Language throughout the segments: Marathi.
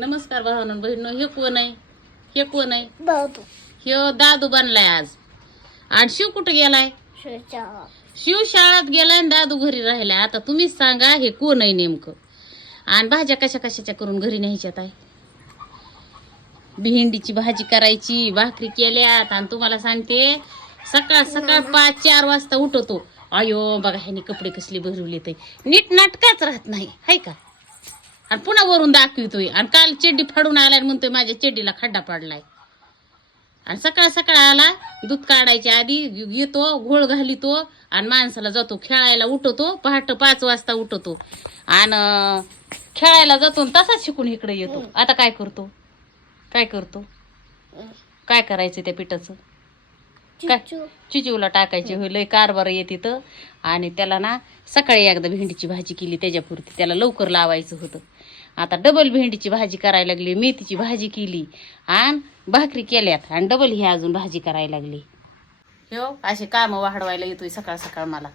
नमस्कार भावांनो बहिणीनो. हे कोण आहे? हे कोण आहे? दादू. हे दादू बनलाय आज. आणि शिव कुठे गेलाय? शिव शाळेत गेलाय आणि दादू घरी राहिलाय. आता तुम्हीच सांगा हे कोण आहे नेमकं. आणि भाज्या कशा कशाच्या करून घरी न्यायच्यात आहे. भेंडीची भाजी करायची, भाकरी केल्यात. आणि तुम्हाला सांगते सकाळ सकाळ 5-4 वाजता उठवतो. अयो बघा ह्याने कपडे कसले भरवले ते नीट नाटकाच राहत नाही हाय का. आणि पुन्हा वरून दाखवितोय. आणि काल चड्डी फाडून आलाय म्हणतोय माझ्या चड्डीला खड्डा पडलाय. आणि सकाळ सकाळ आला दूध काढायच्या आधी येतो, घोळ घालितो आणि माणसाला जातो खेळायला. उठवतो पहाटे 5 वाजता उठवतो आणि खेळायला जातो. तसाच शिकून इकडे येतो. आता काय करतो? काय करतो? काय करायचं त्या पिठाचं? काय चिचूला टाकायचे होय. लय कारभार येते तर. आणि त्याला ना सकाळी एकदा भेंडीची भाजी केली त्याच्यापुरती, त्याला लवकर लावायचं होतं. आता डबल भेंडीची भाजी करायला लागली, मेथीची भाजी केली आणि भाकरी केल्यात आणि डबल ही अजून भाजी करायला लागली. हो असे काम वाढवायला येतोय सकाळ सकाळ मला.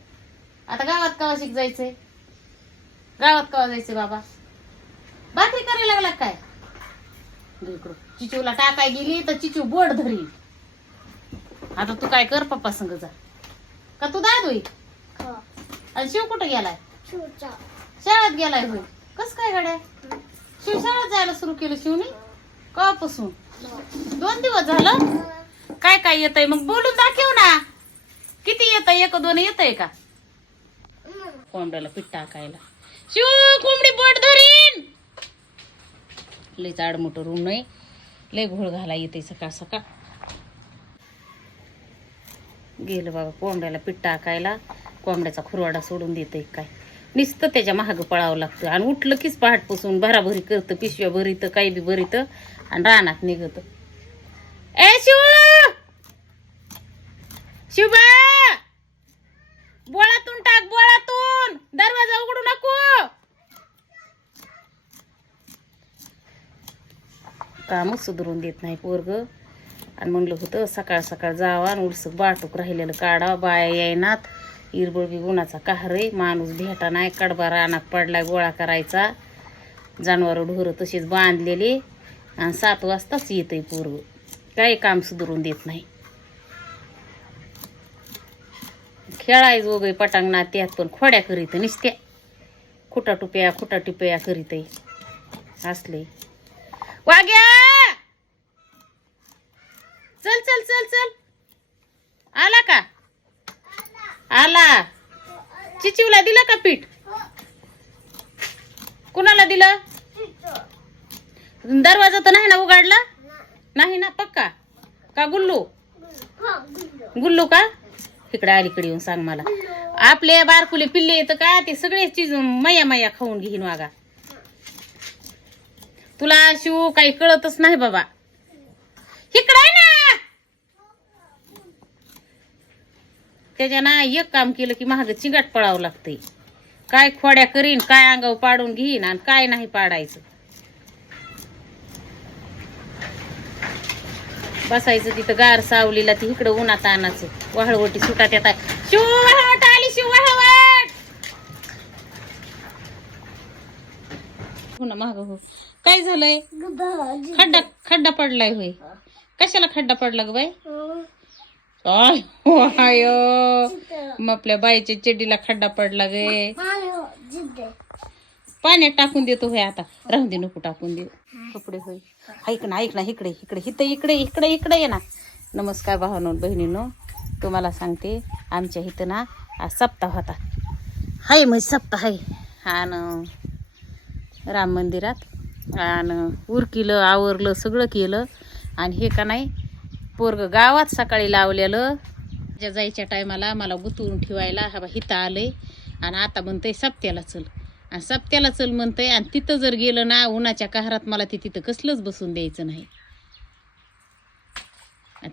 आता गावात कवा शिक जायचंय? गावात कवा जायचंय बाबा? भाकरी करायला लागला काय? चिचूला टाकाय गेली तर चिचू बोट धरी. आता तू काय कर, पप्पा संग जा. का तू दादू? आणि शिव कुठं गेलाय? शाळेत गेलाय होय. कस काय गाड्या? शिव शाळेत जायला सुरू केलं शिवने कवापासून? 2 दिवस झालं. काय काय येतंय मग बोलून दाखव ना. किती येतंय? 1-2 येतंय का? कोंबड्याला पीठ टाकायला. शिव कोंबडी बोट धरीन. लय चाड मोठं रूम नाही, लय घोळ घाला येते सकाळ सकाळ. गेलं बाबा कोंबड्याला पीठ टाकायला. कोंबड्याचा खुरवाडा सोडून देते काय. नुसतं त्याच्या महाग पळावं लागतं. आणि उठलं कीच पहाटपासून भराभरी करतं, पिशव्या भरीत काही बी भरीत आणि रानात निघत. ए शिव, शिवबा बोळातून टाक, बोळातून. दरवाजा उघडू नको. कामच सुधरून देत नाही पोरग. आणि म्हणलं होतं सकाळ सकाळ जावा आणि उलसक बाटूक राहिलेलं काढा. बाया येईनात. इरबळ बी गुणाचा काहरे. माणूस भेटा नाही. कडबा रानात पडलाय गोळा करायचा. जनावर ढोरं तशीच बांधलेली. आणि 7 वाजताच येतंय पोरग. काही काम सुधरून देत नाही. खेळायच वगैरे पटांगणा त्यात पण खोड्या करीत नुसत्या. खुटाटुप्या करीत असले. वाग्या चल चल चल चल. आला का? आला. चिचिवला दिलं का पीठ? कुणाला दिलं? दरवाजा तर नाही ना उघडला? नाही ना पक्का का? गुल्लू गुल्लू का? इकडे अलीकडे येऊन सांग मला. आपले बारकुले पिल्ले येतं का ते सगळे चीज मया खाऊन घेईन वागा. तुला शिव काही कळतच नाही बाबा. इकडे ना त्याच्या ना एक काम केलं की महाग चिंगाट पळावं लागतंय. काय खोड्या करीन, काय अंगावर पाडून घेईन आणि काय नाही पाडायचं. बसायचं तिथं गार सावलीला. ती इकडं उन्हात आणायचं. वाहळवटी सुटात येत आहे. शिव वाहवट आली. शिव वाहवट हो ना महाग. हो काय झालंय? खड्डा पडलाय होय. कशाला खड्डा पडला ग बाई? आय मग आपल्या बाईच्या चड्डीला खड्डा पडला गे. पाण्यात टाकून देतो होय. आता राहून दे, नको टाकून दे कपडे होय. ऐक ना इकडे इकडे ये ना. नमस्कार भावांनो बहिणींनो. तुम्हाला सांगते आमच्या इथं ना आज सप्ताह होता. हाय मग सप्ताह आहे. आणि राम मंदिरात आणि उरकिलं आवरलं सगळं केलं. आणि हे का नाही पोरग गावात सकाळी लावलेलं. जायच्या टायमाला मला गुतवून ठेवायला हा हिता आलंय. आणि आता म्हणतंय सप्त्याला चल. आणि सप्त्याला चल म्हणतंय. आणि तिथं जर गेलं ना उन्हाच्या कहरात मला तिथं कसलंच बसून द्यायचं नाही.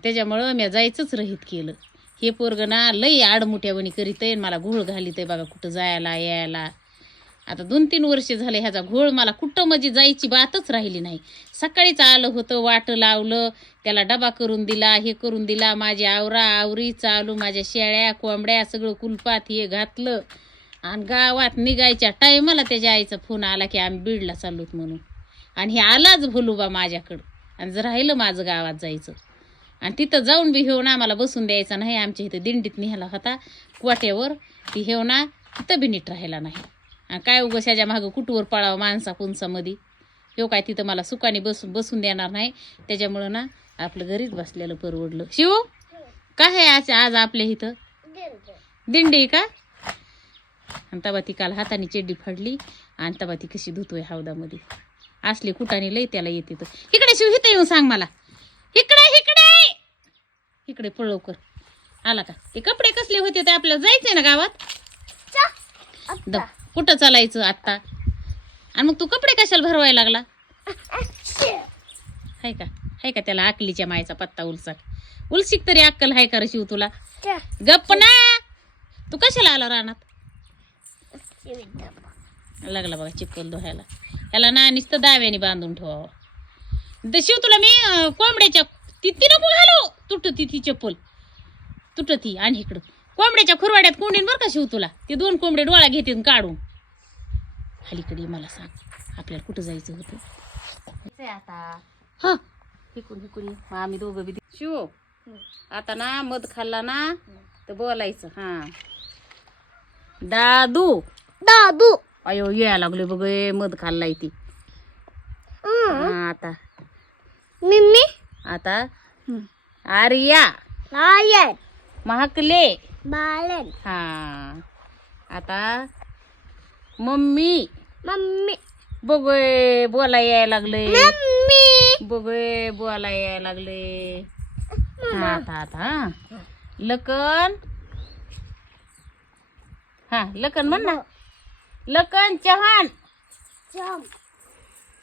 त्याच्यामुळं मी जायचंच रहित केलं. हे पोरग ना लई आडमुठ्यावणी करीत आहे. मला घोळ घालीत आहे बघा कुठं जायला यायला. आता 2-3 वर्ष झाले ह्याचा घोळ. मला कुठं म्हणजे जायची बातच राहिली नाही. सकाळीच आलं होतं, वाट लावलं, त्याला डबा करून दिला, हे करून दिला. माझी आवरी चालू. माझ्या शेळ्या कोंबड्या सगळं कुलपात हे घातलं. आणि गावात निघायच्या टायमाला त्याच्या आईचा फोन आला की आम्ही बीडला चाललोत म्हणून. आणि हे आलाच भोलूबा माझ्याकडं आणि जर राहिलं माझं गावात जायचं आणि तिथं जाऊन बी हेवून आम्हाला बसून द्यायचा नाही. आमच्या इथं दिंडीत निघाला होता कोट्यावर, ती हेवना तिथं बी नीट राहिला नाही. आणि काय उगाच ह्याच्या मागं कुटूवर पळावं माणसा कुंचामध्ये. ह्यो काय तिथं मला सुखाने बसून देणार नाही. त्याच्यामुळं ना आपलं घरीच बसलेलं परवडलं. शिव काय आहे आज आपल्या इथं दिंडी का? आणि तवा ती काल हाताने चेड्डी फाडली आणि तवा ती कशी धुतोय हौदामध्ये. असले कुटाने लय त्याला येते. तर इकडे शिव, इथं येऊन सांग मला. इकडे इकडे इकडे पळ लवकर. आला का? ते कपडे कसले होते ते आपल्याला जायचंय ना गावात. कुठं चालायचं आत्ता? आणि मग तू कपडे कशाला भरवायला लागला? हाय का त्याला अकलीच्या मायचा पत्ता उलसिक तरी अक्कल हाय का रे शिव तुला? गप्प ना. तू कशाला आला रानात? लागला बघा चिपकल धुवायला. याला ना नुसतं दाव्याने बांधून ठेवावं. शिव तुला मी कोंबड्याच्या ती नको घालू. तुटती ती चप्पल तुटती. आणि इकडं कोंबड्याच्या खुरवाड्यात कोंडीन बरं का शिव तुला. ते 2 कोंबडे डोळा घेते काढून. अलीकडे मला सांग आपल्याला कुठं जायचं होतं आता? हा हिकून मग आम्ही दोघं बी. शिव आता ना मध खाल्ला ना तर बोलायचं. हा दादू दादू. अयो यायला लागले बघ मध खाल्लाय ती. आता मिम्मी आता आर्या आर्यन महाकले बालन. हा आता मम्मी मम्मी बघ बोला यायला लागले. मम्मी बघ बोला यायला लागले. आता आता लखन. हा लखन म्हण ना. लखन चव्हाण.